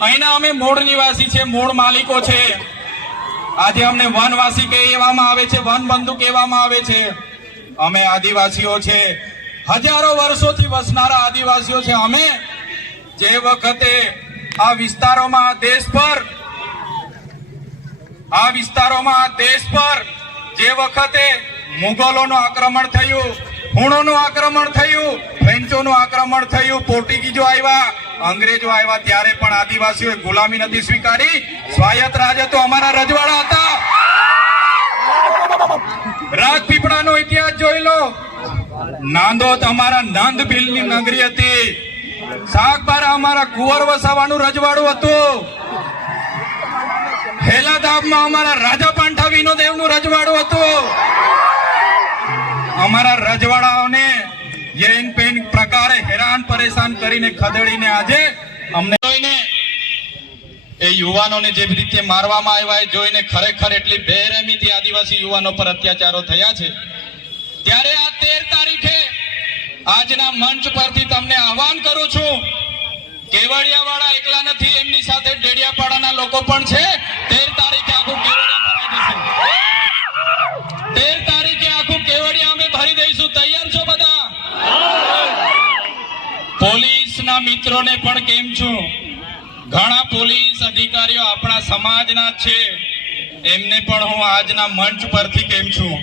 અહીંના અમે મૂળ નિવાસી છે, મૂળ માલિકો છે. આજે અમને વનવાસી કહેવામાં આવે છે, વન બંધુ કહેવામાં આવે છે. અમે આદિવાસીઓ છે. હજારો વર્ષોથી વસનારા આદિવાસીઓ છે. અમે જે વખતે આ વિસ્તારોમાં દેશ પર, આ વિસ્તારોમાં દેશ પર જે વખતે મુગલોનું આક્રમણ થયું, હુણોનું આક્રમણ થયું ફ્રેન્ચોનું આક્રમણ થયું પોર્ટુગીઝો આવ્યા, અંગ્રેજો આવ્યા ત્યારે પણ આદિવાસીઓએ ગુલામી નથી સ્વીકારી. સ્વાયત્ત રાજ તો અમારા રજવાડા હતા. રાજપીપળાનો ઇતિહાસ જોઈ લો. નાંદોદ અમારા નાંદ ભીલની નગરી હતી. સાગબારા અમારા કુંવર વસાવાનું રજવાડું હતું. હેલાદાબમાં અમારા રાજા પાંઠા વિનોદેવનું રજવાડું હતું. અમારા રજવાડાઓને યેન પેન પ્રકારે હેરાન પરેશાન કરીને ખદેડીને આજે અમને જોઈને એ યુવાનોને જે રીતે મારવામાં આવ્યા એ જોઈને ખરેખર એટલી બેરહેમીથી આદિવાસી યુવાનો પર અત્યાચારો થયા છે. ત્યારે આ તેર તારીખે આજના મંચ પરથી તમને આહવાન કરું છું, કેવડિયાવાળા એકલા નથી, એમની સાથે ડેડિયાપાડાના લોકો પણ છે તેર તારીખે આખું કેવડિયા ભરાઈ જશે તેર તારીખે આખું કેવડિયા અમે ભરી દઈશું તૈયાર છો બધા પોલીસના મિત્રોને પણ કેમ છું? ઘણા પોલીસ અધિકારીઓ આપણા સમાજના છે. એમને પણ હું આજના મંચ પરથી કેમ છું?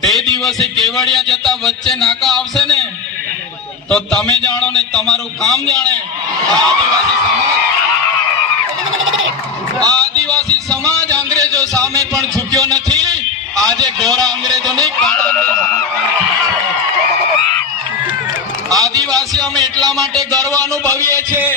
તે દિવસે કેવડિયા જતા વચ્ચે નાકા આવશે ને? તો તમે જાણો ને તમારું કામ જાણે. આદિવાસી સમાજ. આદિવાસી સમાજ અંગ્રેજો સામે પણ ઝૂક્યો નથી. આજે ગોરા અંગ્રેજો નહીં કાળા આદિવાસી અમે એટલા માટે ગર્વ અનુભવીએ છીએ